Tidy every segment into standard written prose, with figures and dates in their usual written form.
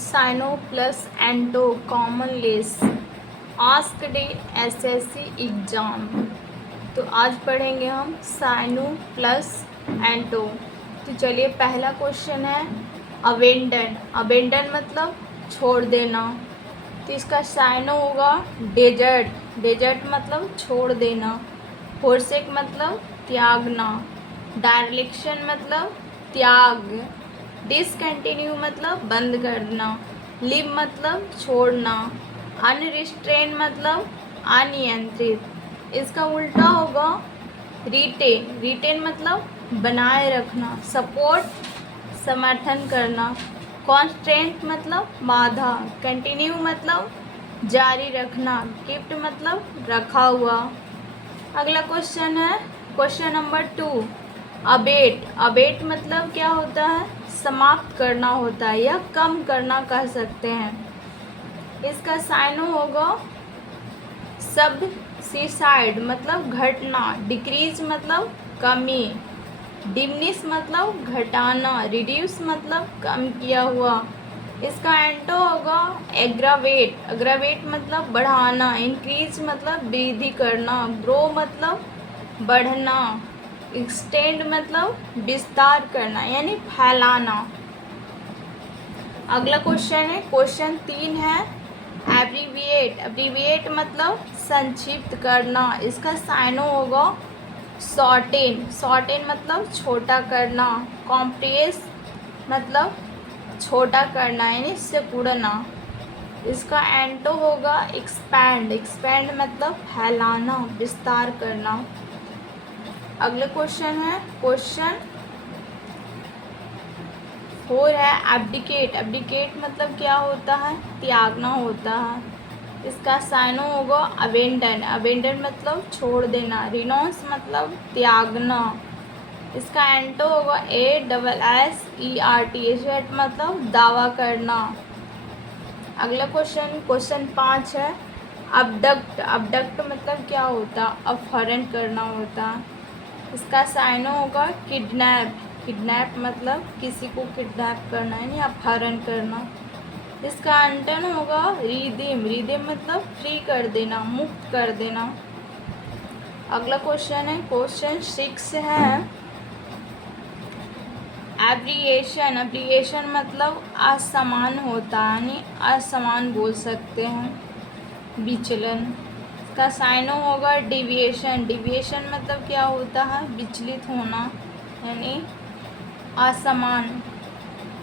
Cyano plus एंटो common less ask day SSC exam. तो आज पढ़ेंगे हम साइनो प्लस एंटो। तो चलिए पहला क्वेश्चन है अबेंडन। अबेंडन मतलब छोड़ देना, तो इसका साइनो होगा डेजर्ट। डेजर्ट मतलब छोड़ देना। फोरसेक मतलब त्यागना। डायरेक्शन मतलब त्याग। डिसकंटिन्यू मतलब बंद करना। लिव मतलब छोड़ना। अनरिस्ट्रेन मतलब अनियंत्रित। इसका उल्टा होगा रिटेन। रिटेन मतलब बनाए रखना। सपोर्ट समर्थन करना। कॉन्स्टेंट मतलब बाधा। कंटिन्यू मतलब जारी रखना। गिफ्ट मतलब रखा हुआ। अगला क्वेश्चन है क्वेश्चन नंबर 2 अबेट। अबेट मतलब क्या होता है? समाप्त करना होता है या कम करना कह सकते हैं। इसका साइनो होगा सबसिसाइड मतलब घटना। डिक्रीज मतलब कमी। डिमिनिश मतलब घटाना। रिड्यूस मतलब कम किया हुआ। इसका एंटो होगा एग्रावेट। एग्रावेट मतलब बढ़ाना। इंक्रीज मतलब वृद्धि करना। ग्रो मतलब बढ़ना। एक्सटेंड मतलब विस्तार करना यानी फैलाना। अगला क्वेश्चन है क्वेश्चन 3 है एब्रीविएट। एब्रीविएट मतलब संक्षिप्त करना। इसका साइनो होगा शॉर्टेन। शॉर्टेन मतलब छोटा करना। कॉम्प्रेस मतलब छोटा करना यानी सिकुड़ना। इसका एंटो होगा एक्सपैंड। एक्सपैंड मतलब फैलाना, विस्तार करना। अगले क्वेश्चन है क्वेश्चन 4 है एब्डिकेट। एब्डिकेट मतलब क्या होता है? त्यागना होता है। इसका साइनो होगा अबेंडन। अबेंडन मतलब छोड़ देना। रिनोंस मतलब त्यागना। इसका एंटो होगा ASSERT। एसर्ट मतलब दावा करना। अगला क्वेश्चन 5 है अबडक्ट। अबडक्ट मतलब क्या होता? अपहरण करना होता। इसका साइनो होगा किडनैप। किडनैप मतलब किसी को किडनैप करना यानी अपहरण करना। इसका अंटन होगा रिडीम। रिडीम मतलब फ्री कर देना, मुक्त कर देना। अगला क्वेश्चन है क्वेश्चन 6 है एब्रिएशन। एब्रिएशन मतलब असमान होता है यानी असमान बोल सकते हैं, विचलन। इसका साइनो होगा डिविएशन। डिविएशन मतलब क्या होता है? विचलित होना यानी असमान।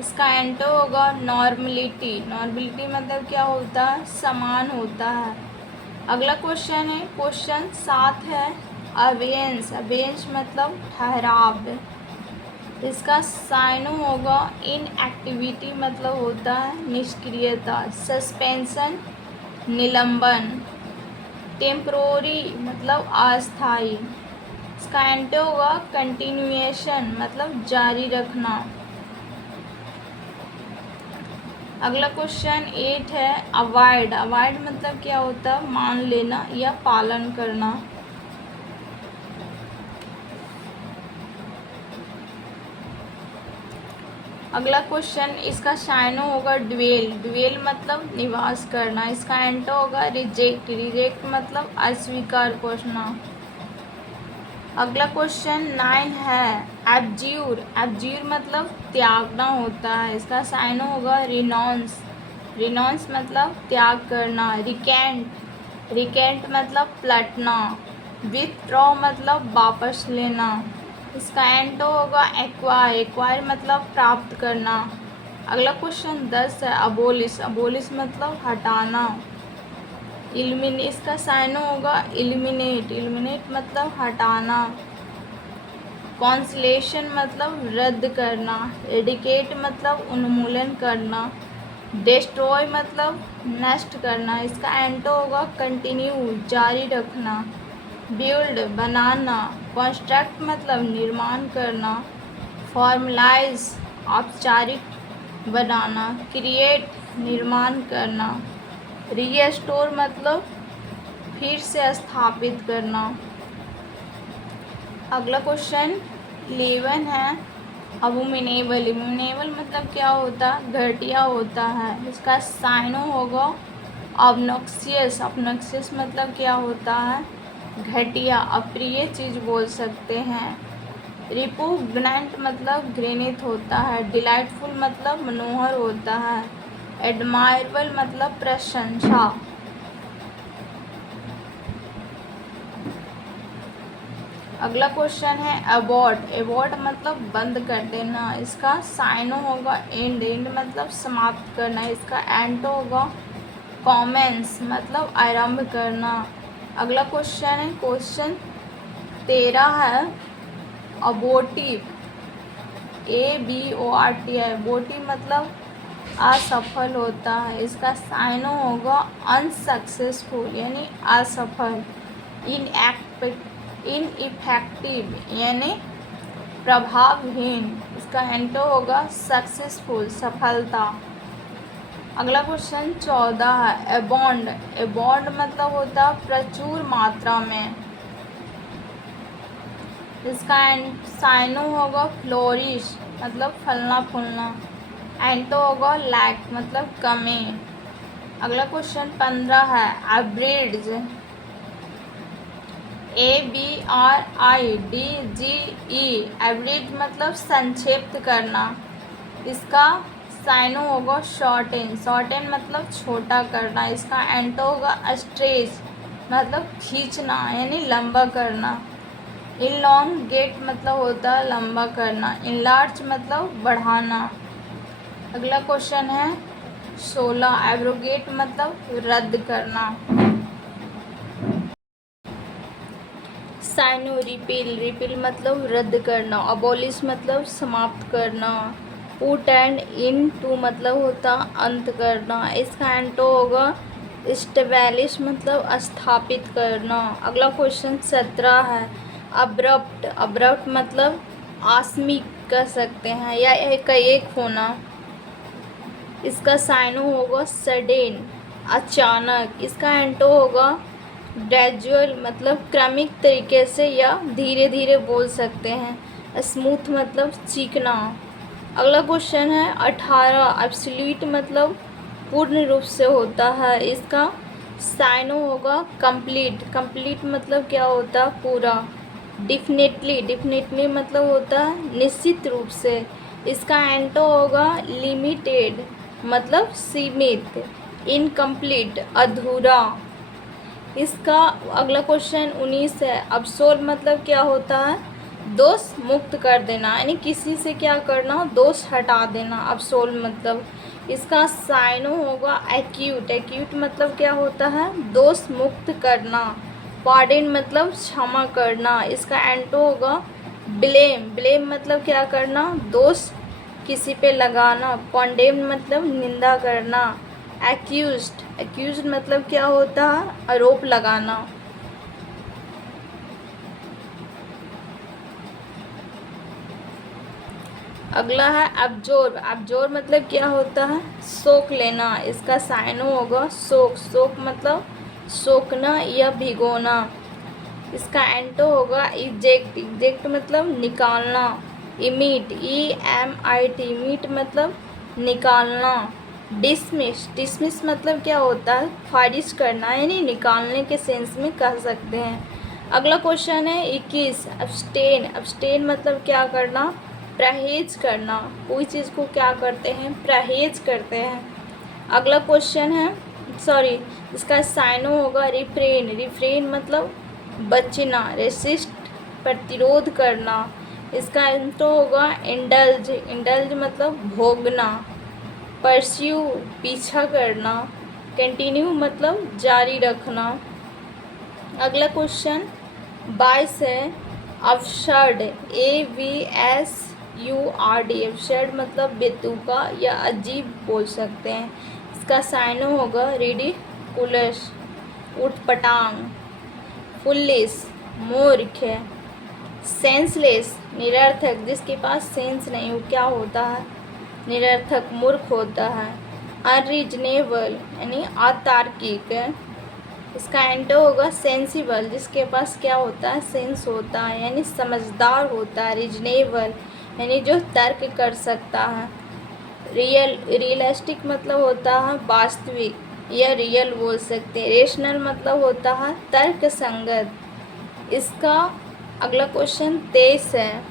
इसका एंटो होगा नॉर्मलिटी। नॉर्मलिटी मतलब क्या होता है? समान होता है। अगला क्वेश्चन है क्वेश्चन 7 है अवेंस। अवेंस मतलब ठहराव। इसका साइनो होगा इनएक्टिविटी मतलब होता है निष्क्रियता। सस्पेंशन निलंबन। टेम्प्रोरी मतलब अस्थाई। इसका एंटो होगा कंटिन्यूएशन मतलब जारी रखना। अगला क्वेश्चन 8 है अवॉइड। अवॉइड मतलब क्या होता है? मान लेना या पालन करना। अगला क्वेश्चन इसका साइनो होगा ड्वेल। ड्वेल मतलब निवास करना। इसका एंटो होगा रिजेक्ट। रिजेक्ट मतलब अस्वीकार करना। अगला क्वेश्चन 9 है एब्ज्यूर। एब्ज्यूर मतलब त्यागना होता है। इसका साइनो होगा रिनॉन्स। रिनॉन्स मतलब त्याग करना। रिकेंट। रिकेंट मतलब पलटना। विथड्रॉ मतलब वापस लेना। इसका एंटो होगा एक्वायर। एक्वायर मतलब प्राप्त करना। अगला क्वेश्चन 10 है अबोलिश। अबोलिश मतलब हटाना। इसका साइनो होगा इलिमिनेट। इलिमिनेट मतलब हटाना। कॉन्सलेशन मतलब रद्द करना। एडिकेट मतलब उन्मूलन करना। डिस्ट्रॉय मतलब नष्ट करना। इसका एंटो होगा कंटिन्यू जारी रखना। बिल्ड बनाना। कंस्ट्रक्ट मतलब निर्माण करना। फॉर्मलाइज औपचारिक बनाना। क्रिएट निर्माण करना। रीस्टोर मतलब फिर से स्थापित करना। अगला क्वेश्चन 11 है अबोमिनेबल, इम्यूनेबल मतलब क्या होता है, घटिया होता है। इसका साइनो होगा ऑब्नॉक्सियस, ऑब्नॉक्सियस मतलब क्या होता है, घटिया, अप्रिय चीज़ बोल सकते हैं। रिपुग्नेंट मतलब घृणित होता है। डिलाइटफुल मतलब मनोहर होता है। एडमायरेबल मतलब प्रशंसा। अगला क्वेश्चन है अबॉर्ट, एबॉर्ट मतलब बंद कर देना। इसका साइनो होगा एंड, एंड मतलब समाप्त करना। इसका एंटो होगा कॉमेंस मतलब आरंभ करना। अगला क्वेश्चन है क्वेश्चन 13 है अबोटिव, ABORT है। अबोटिव मतलब असफल होता है। इसका साइनो होगा अनसक्सेसफुल यानी असफल। इनइफेक्टिव यानी प्रभावहीन। इसका एंटो होगा सक्सेसफुल, सफलता। अगला क्वेश्चन 14 है अबॉन्ड, अबॉन्ड मतलब होता है प्रचुर मात्रा में। इसका साइनो होगा फ्लोरिश मतलब फलना फूलना। एंटो होगा लैक मतलब कमी। अगला क्वेश्चन 15 है अब्रिड्ज, ABRIDGE, एवरेज मतलब संक्षिप्त करना। इसका साइनो होगा शॉर्टेन, शॉर्टेन मतलब छोटा करना। इसका एंटो होगा स्ट्रेच मतलब खींचना यानी लंबा करना। इनलॉन्गेट मतलब होता है लंबा करना। इनलार्ज मतलब बढ़ाना। अगला क्वेश्चन है 16 एब्रोगेट मतलब रद्द करना। साइनो रिपील, रिपील मतलब रद्द करना। अबोलिश मतलब समाप्त करना। पुट एंड इन टू मतलब होता अंत करना। इसका एंटो होगा स्टेबलिश मतलब स्थापित करना। अगला क्वेश्चन 17 है अब्रप्ट, अब्रप्ट मतलब आकस्मिक कह सकते हैं या एक होना। इसका साइनो होगा सडेन, अचानक। इसका एंटो होगा ग्रेजुअल मतलब क्रमिक तरीके से या धीरे धीरे बोल सकते हैं। स्मूथ मतलब चिकना। अगला क्वेश्चन है 18 एब्सोल्यूट मतलब पूर्ण रूप से होता है। इसका साइनो होगा कंप्लीट, कंप्लीट मतलब क्या होता है पूरा। डिफिनेटली, डिफिनेटली मतलब होता है निश्चित रूप से। इसका एंटो होगा लिमिटेड मतलब सीमित। इनकम्प्लीट अधूरा। इसका अगला क्वेश्चन 19 है अब्सोल्व मतलब क्या होता है, दोष मुक्त कर देना यानी किसी से क्या करना, दोष हटा देना। अब्सोल्व मतलब इसका साइनो होगा एक्यूट, एक्यूट मतलब क्या होता है, दोष मुक्त करना। पार्डन मतलब क्षमा करना। इसका एंटो होगा ब्लेम, ब्लेम मतलब क्या करना, दोष किसी पे लगाना। कॉन्डेम मतलब निंदा करना। एक्यूज्ड, एक्यूज्ड मतलब क्या होता है, आरोप लगाना। अगला है अब्जॉर्ब, अब्जॉर्ब मतलब क्या होता है, सोख लेना। इसका साइनो होगा सोख, सोख मतलब सोखना या भिगोना। इसका एंटो होगा इजेक्ट, इजेक्ट मतलब निकालना। इमीट, EMIT, मीट मतलब निकालना। डिसमिस, डिसमिस मतलब क्या होता है, खारिज करना यानी निकालने के सेंस में कह सकते हैं। अगला क्वेश्चन है 21 अब्सटेन, अब्सटेन मतलब क्या करना, परहेज करना। कोई चीज़ को क्या करते हैं, परहेज करते हैं। अगला क्वेश्चन है इसका साइनो होगा रिफ्रेन, रिफ्रेन मतलब बचना। रेसिस्ट प्रतिरोध करना। इसका एंटो होगा इंडल्ज, इंडल्ज मतलब भोगना। परस्यू पीछा करना। कंटिन्यू मतलब जारी रखना। अगला क्वेश्चन 22 है अवसर्ड, AVSURD, अवसर्ड मतलब बेतुका या अजीब बोल सकते हैं। इसका साइनो होगा रिडिकुलस, उटपटांग। फुल्लिश मूर्ख। सेंसलेस निरर्थक, जिसके पास सेंस नहीं वो क्या होता है, निरर्थक मूर्ख होता है। अनरीजनेबल यानी अतार्किक। इसका एंटो होगा सेंसिबल, जिसके पास क्या होता है, सेंस होता है यानी समझदार होता है। रीजनेबल यानी जो तर्क कर सकता है। रियलिस्टिक मतलब होता है वास्तविक या रियल बोल सकते हैं। रेशनल मतलब होता है तर्क संगत। इसका अगला क्वेश्चन 23 है।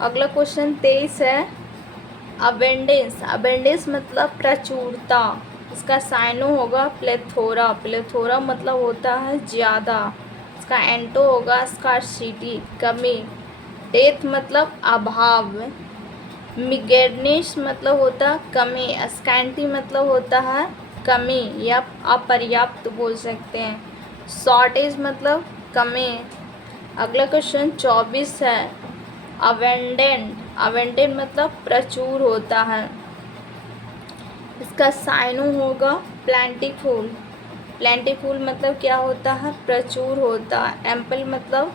अगला क्वेश्चन 23 है अबेंडेंस। अबेंडेंस मतलब प्रचुरता। इसका साइनो होगा प्लेथोरा। प्लेथोरा मतलब होता है ज़्यादा। इसका एंटो होगा स्कार्सिटी, कमी। डेथ मतलब अभाव। मिगेडनेस मतलब होता है कमी। स्कैंटी मतलब होता है कमी या अपर्याप्त बोल सकते हैं। शॉर्टेज मतलब कमी। अगला क्वेश्चन 24 है अवेंडेंट। अवेंडेंट मतलब प्रचुर होता है। इसका साइनो होगा प्लेंटीफुल। प्लेंटीफुल मतलब क्या होता है प्रचुर होता है। एम्पल मतलब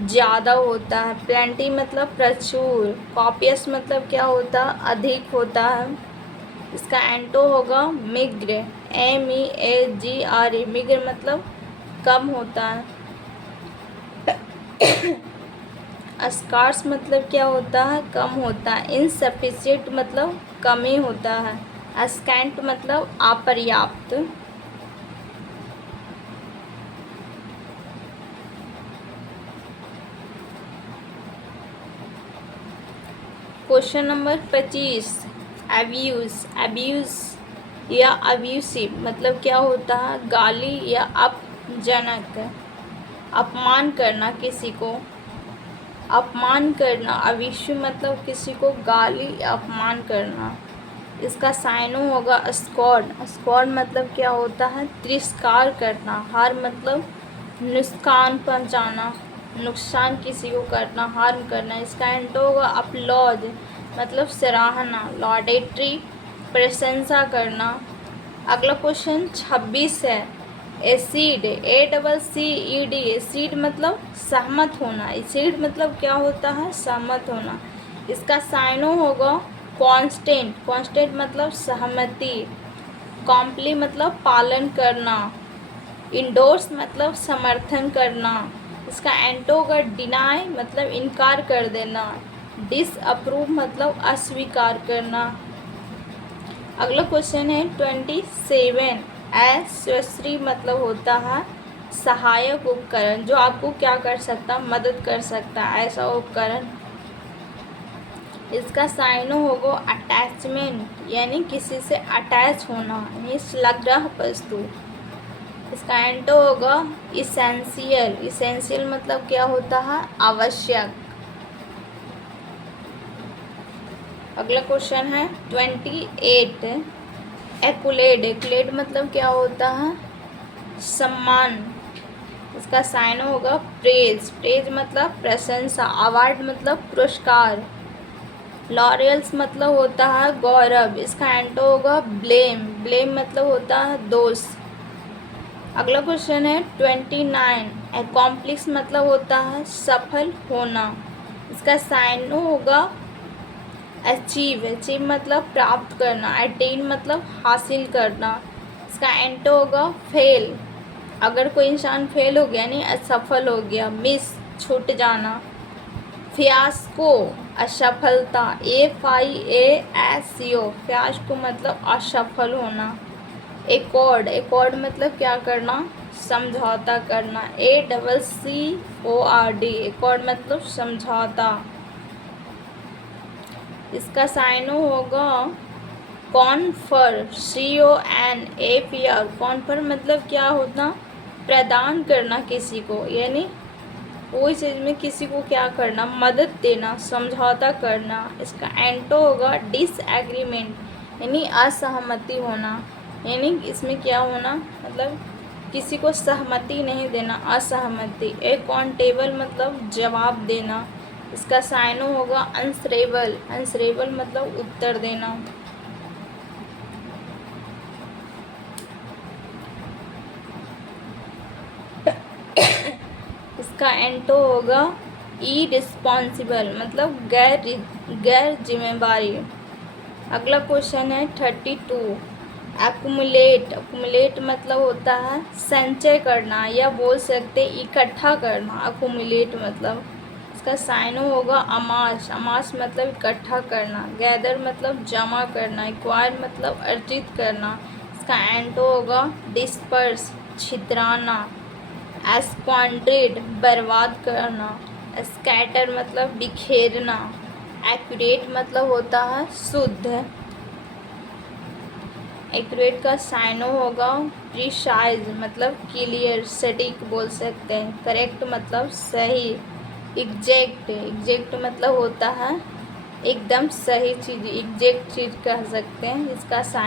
ज़्यादा होता है। प्लेंटी मतलब प्रचुर। कॉपियस मतलब क्या होता है अधिक होता है। इसका एंटो होगा मिग्र। MEAGRE। मिग्र मतलब कम होता है। स्कार्स मतलब क्या होता है कम होता है। इनसफिशिएंट मतलब कमी होता है। स्कैंट मतलब अपर्याप्त। Question number 25 abuse. अब्यूज़ या अब्यूसिव मतलब क्या होता है गाली या अपजनक। अपमान करना किसी को। अपमान करना। अविश्व मतलब किसी को गाली या अपमान करना। इसका साइनो होगा स्कॉर्ड। स्कॉर्ड मतलब क्या होता है तिरस्कार करना। हार मतलब नुकसान पहुंचाना, नुकसान किसी को करना, हार्म करना। इसका एंटो होगा अपलॉज मतलब सराहना। लॉडेटरी प्रशंसा करना। अगला क्वेश्चन 26 है एसिड। ACCED। एसिड मतलब सहमत होना। एसिड मतलब क्या होता है सहमत होना। इसका साइनो होगा कांस्टेंट। कांस्टेंट मतलब सहमति। कॉम्प्ली मतलब पालन करना। इंडोर्स मतलब समर्थन करना। इसका एंटो होगा डिनाई मतलब इनकार कर देना। डिसअप्रूव मतलब अस्वीकार करना। अगला क्वेश्चन है 27 एक्सेसरी मतलब होता है सहायक उपकरण जो आपको क्या कर सकता है मदद कर सकता है ऐसा उपकरण। इसका साइनो होगा अटैचमेंट यानी किसी से अटैच होना यानी संलग्न वस्तु। इसका एंटो होगा इसेंशियल। इसेंशियल मतलब क्या होता है आवश्यक। अगला क्वेश्चन है 28 एक्युलेड। एक्युलेड मतलब क्या होता है सम्मान। इसका साइन होगा प्रेज। प्रेज मतलब प्रशंसा। अवार्ड मतलब पुरस्कार। लॉरियल्स मतलब होता है गौरव। इसका एंटो होगा ब्लेम। ब्लेम मतलब होता है दोष। अगला क्वेश्चन है 29 एकॉम्प्लिश मतलब होता है सफल होना। इसका साइन होगा अचीव। अचीव मतलब प्राप्त करना। अटेन मतलब हासिल करना। इसका एंटो होगा फेल। अगर कोई इंसान फेल हो गया यानी असफल हो गया। मिस छूट जाना। फियास्को असफलता। FIASCO फियास्को मतलब असफल होना। एकॉर्ड। एकॉर्ड मतलब क्या करना समझौता करना। ACCORD एकॉर्ड मतलब समझौता। इसका साइनो होगा कॉन्फर। CONFER। कॉन्फर मतलब क्या होता प्रदान करना किसी को यानी कोई चीज़ में किसी को क्या करना मदद देना समझौता करना। इसका एंटो होगा डिसएग्रीमेंट यानी असहमति होना। यानी इसमें क्या होना मतलब किसी को सहमति नहीं देना असहमति। अकाउंटेबल मतलब जवाब देना। इसका साइनो होगा आंसरेबल। आंसरेबल मतलब उत्तर देना। इसका एंटो होगा इरिस्पॉन्सिबल मतलब गैर जिम्मेवारी। अगला क्वेश्चन है 32 एक्युमुलेट मतलब होता है संचय करना, या बोल सकते इकट्ठा करना। एक्युमुलेट मतलब इसका साइनो होगा अमास मतलब इकट्ठा करना। गैदर मतलब जमा करना। एक्वायर मतलब अर्जित करना। इसका एंटो होगा डिस्पर्स छितराना। स्क्वाड्रेड बर्बाद करना। स्कैटर मतलब बिखेरना। एक्यूरेट मतलब होता है शुद्ध। एक्यूरेट का साइनो होगा प्रिसाइज मतलब क्लियर सटीक बोल सकते हैं। करेक्ट मतलब सही। एग्जैक्ट मतलब होता है एकदम सही चीज़, एग्जैक्ट चीज़ कह सकते हैं। इसका साइन